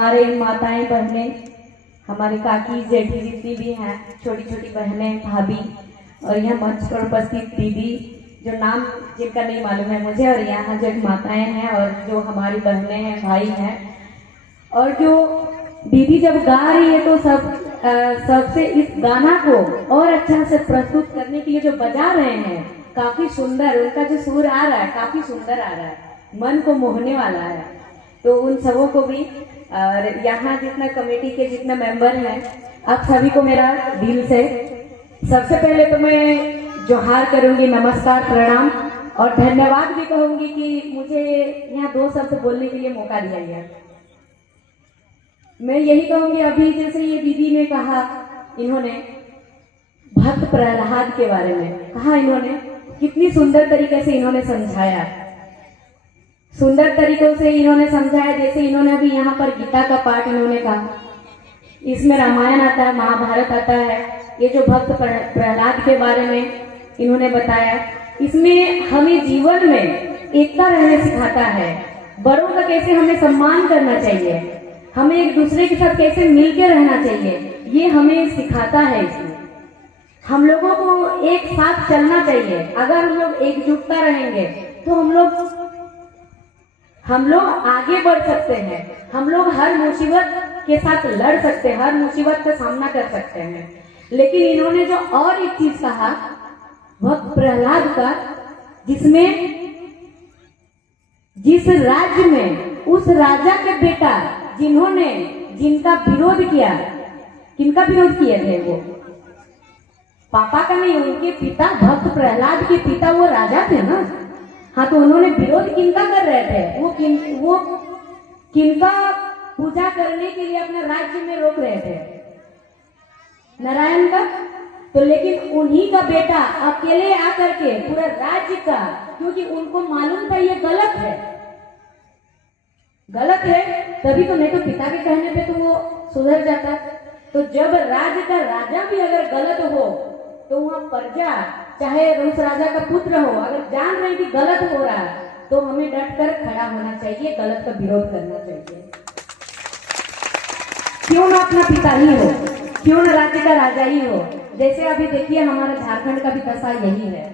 हमारे माताएं बहनें, हमारी काकी जेठी जितनी भी हैं, छोटी छोटी बहनें भाभी, और यहाँ मंच पर उपस्थित दीदी जो नाम जिनका नहीं मालूम है मुझे, और यहाँ जो माताएं हैं और जो हमारी बहनें हैं भाई हैं, और जो दीदी जब गा रही है तो सबसे इस गाना को और अच्छा से प्रस्तुत करने के लिए जो बजा रहे हैं काफी सुंदर, उनका जो सुर आ रहा है काफी सुंदर आ रहा है, मन को मोहने वाला है। तो उन सबों को भी, और यहाँ जितना कमेटी के जितने मेंबर हैं, आप सभी को मेरा दिल से सबसे पहले तो मैं जोहार करूंगी, नमस्कार प्रणाम, और धन्यवाद भी कहूंगी कि मुझे यहाँ दो शब्द बोलने के लिए मौका दिया गया। मैं यही कहूंगी, अभी जैसे ये दीदी ने कहा, इन्होंने भक्त प्रहलाद के बारे में कहा, इन्होंने कितनी सुंदर तरीके से इन्होंने समझाया, सुंदर तरीकों से इन्होंने समझाया। जैसे इन्होंने अभी यहाँ पर गीता का पाठ इन्होंने कहा, इसमें रामायण आता है, महाभारत आता है, ये जो भक्त प्रहलाद के बारे में इन्होंने बताया, इसमें हमें जीवन में एकता रहने सिखाता है, बड़ों का कैसे हमें सम्मान करना चाहिए, हमें एक दूसरे के साथ कैसे मिलकर रहना चाहिए, ये हमें सिखाता है। इसमें हम लोगों को एक साथ चलना चाहिए। अगर हम लोग एकजुटता रहेंगे तो हम लोग आगे बढ़ सकते हैं, हम लोग हर मुसीबत के साथ लड़ सकते हैं, हर मुसीबत का सामना कर सकते हैं। लेकिन इन्होंने जो और एक चीज कहा भक्त प्रहलाद का, जिसमें जिस राज्य में उस राजा के बेटा जिनका विरोध किया, किनका विरोध किए थे, वो पापा का नहीं, उनके पिता, भक्त प्रहलाद के पिता वो राजा थे ना। हाँ, तो उन्होंने विरोध किनका कर रहे थे, वो किनका पूजा करने के लिए अपने राज्य में रोक रहे थे, नारायण का। तो लेकिन उन्हीं का बेटा अकेले आकर के पूरा राज्य का, क्योंकि उनको मालूम था ये गलत है, गलत है, तभी तो, नहीं तो पिता के कहने पे तो वो सुधर जाता। तो जब राज्य का राजा भी अगर गलत हो तो वहाँ प्रजा, चाहे उस राजा का पुत्र हो, अगर जान रहे कि गलत हो रहा है तो हमें डट कर खड़ा होना चाहिए, गलत का विरोध करना चाहिए। क्यों ना अपना पिता ही हो, क्यों ना राज्य का राजा ही हो। जैसे अभी देखिए हमारा झारखंड का भी दशा यही है।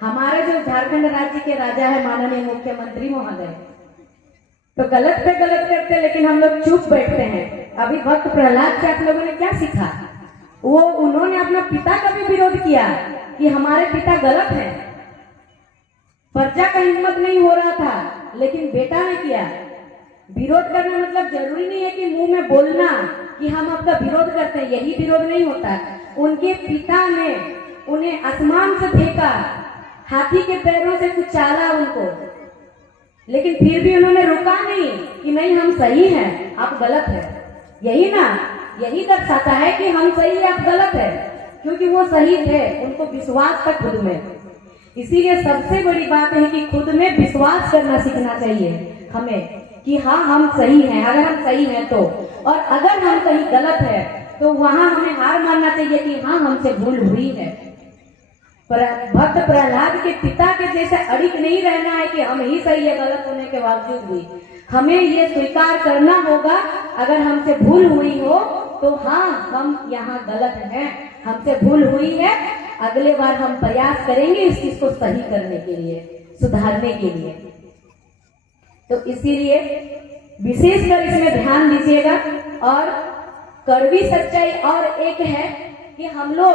हमारे जो झारखंड राज्य के राजा है माननीय मुख्यमंत्री महोदय, तो गलत पे गलत करते, लेकिन हम लोग चुप बैठते हैं। अभी भक्त प्रहलाद से आप लोगों ने क्या सीखा, वो उन्होंने अपना पिता का भी विरोध किया कि हमारे पिता गलत है। प्रजा का हिम्मत नहीं हो रहा था, लेकिन बेटा ने किया। विरोध करना मतलब जरूरी नहीं है कि मुंह में बोलना कि हम आपका विरोध करते हैं, यही विरोध नहीं होता। उनके पिता ने उन्हें आसमान से फेंका, हाथी के पैरों से कुचाला उनको, लेकिन फिर भी उन्होंने रुका नहीं कि नहीं हम सही हैं, आप गलत है। यही ना, यही दर्शाता है कि हम सही है, आप गलत है, क्योंकि वो सही थे, उनको विश्वास था खुद में। इसीलिए सबसे बड़ी बात है कि खुद में विश्वास करना सीखना चाहिए हमें कि हाँ हम सही हैं, अगर हम सही हैं तो, और अगर हम कहीं गलत है तो वहां हमें हार मानना चाहिए कि हाँ हमसे भूल हुई है। भक्त प्रहलाद के पिता के जैसे अड़िग नहीं रहना है कि हम ही सही है गलत होने के बावजूद भी। हमें ये स्वीकार करना होगा, अगर हमसे भूल हुई हो तो हाँ हम यहाँ गलत हैं, हमसे भूल हुई है, अगले बार हम प्रयास करेंगे इस चीज को सही करने के लिए, सुधारने के लिए। तो इसीलिए विशेषकर इसमें ध्यान दीजिएगा। और कड़वी सच्चाई और एक है कि हम लोग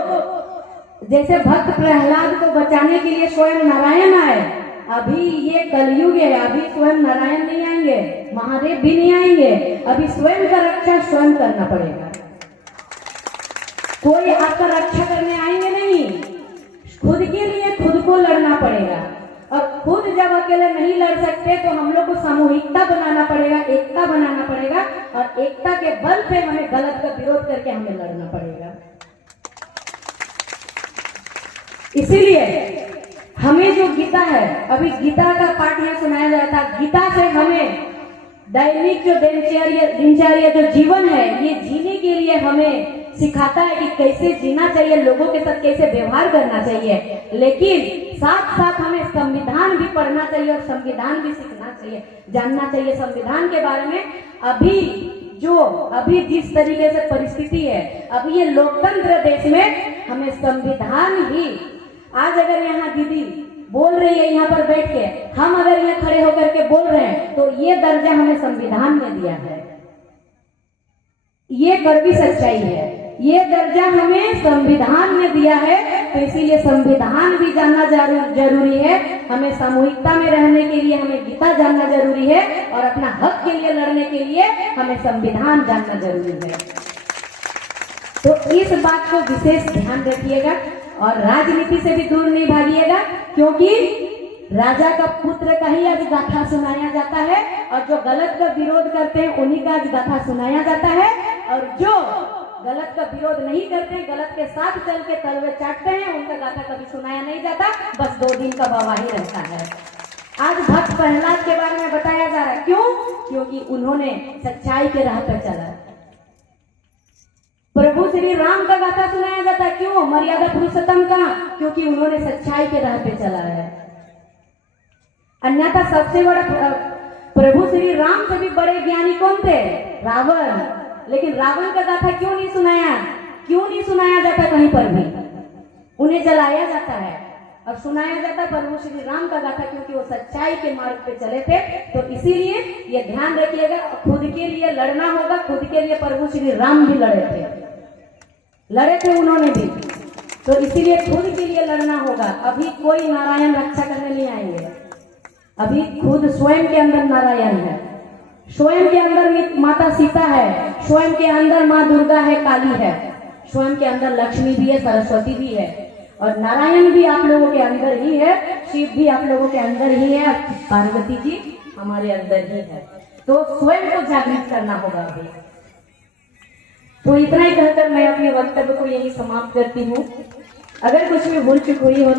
जैसे भक्त प्रहलाद को बचाने के लिए स्वयं नारायण आए, अभी ये कलयुग है, अभी स्वयं नारायण नहीं आएंगे, महादेव भी नहीं आएंगे, अभी स्वयं का रक्षा स्वयं करना पड़ेगा। कोई आपका रक्षा करने आएंगे नहीं, खुद के लिए खुद को लड़ना पड़ेगा। और खुद जब अकेले नहीं लड़ सकते तो हम लोग को सामूहिकता बनाना पड़ेगा, एकता बनाना पड़ेगा, और एकता के बल पे हमें गलत का विरोध करके हमें लड़ना पड़ेगा। इसीलिए हमें जो गीता है, अभी गीता का पाठ यहाँ सुनाया जाता है, गीता से हमें दैनिक जो दिनचर्या जो जीवन है, ये जीने के लिए हमें सिखाता है कि कैसे जीना चाहिए, लोगों के साथ कैसे व्यवहार करना चाहिए। लेकिन साथ साथ हमें संविधान भी पढ़ना चाहिए और संविधान भी सीखना चाहिए, जानना चाहिए संविधान के बारे में। अभी जो अभी जिस तरीके से परिस्थिति है, अभी ये लोकतंत्र देश में हमें संविधान ही, आज अगर यहाँ दीदी बोल रही है यहाँ पर बैठ के, हम अगर यहाँ खड़े होकर के बोल रहे हैं, तो ये दर्जा हमें संविधान में दिया है। ये कड़वी सच्चाई है, ये दर्जा हमें संविधान में दिया है। तो इसीलिए संविधान भी जानना जरूरी है। हमें सामूहिकता में रहने के लिए हमें गीता जानना जरूरी है, और अपना हक के लिए लड़ने के लिए हमें संविधान जानना जरूरी है। तो इस बात को विशेष ध्यान रखिएगा और राजनीति से भी दूर नहीं भागिएगा, क्योंकि राजा का पुत्र का ही आज गाथा सुनाया जाता है, और जो गलत का विरोध करते हैं उन्हीं का आज गाथा सुनाया जाता है, और जो गलत का विरोध नहीं करते हैं, गलत के साथ चल के तलवे चाटते हैं, उनका गाथा कभी सुनाया नहीं जाता, बस 2 दिन का वाही रहता है। आज भक्त प्रहलाद के बारे में बताया जा रहा है, क्यों? क्योंकि उन्होंने सच्चाई के राह पर चला। प्रभु श्री राम का गाथा सुनाया जाता है, क्यों? मर्यादा पुरुषोत्तम का, क्योंकि उन्होंने सच्चाई के राह पे चला है। अन्यथा सबसे बड़ा प्रभु श्री राम से भी बड़े ज्ञानी कौन थे? रावण। लेकिन रावण का गाथा क्यों नहीं सुनाया? क्यों नहीं सुनाया जाता कहीं पर भी? उन्हें जलाया जाता है और सुनाया जाता प्रभु श्री राम का गाथा, क्योंकि वो सच्चाई के मार्ग पे चले थे। तो इसीलिए ये ध्यान रखिएगा, खुद के लिए लड़ना होगा। खुद के लिए प्रभु श्री राम भी लड़े थे उन्होंने भी, तो इसीलिए खुद के लिए लड़ना होगा। अभी कोई नारायण रक्षा करने नहीं आएंगे, अभी खुद स्वयं के अंदर नारायण है, स्वयं के अंदर माता सीता है, स्वयं के अंदर माँ दुर्गा है, काली है, स्वयं के अंदर लक्ष्मी भी है, सरस्वती भी है, और नारायण भी आप लोगों के अंदर ही है, शिव भी आप लोगों के अंदर ही है, पार्वती जी हमारे अंदर ही है। तो स्वयं को जागृत करना होगा अभी। तो इतना ही कहकर मैं अपने वक्तव्य को यही समाप्त करती हूँ। अगर कुछ भी भूल चूक हुई हो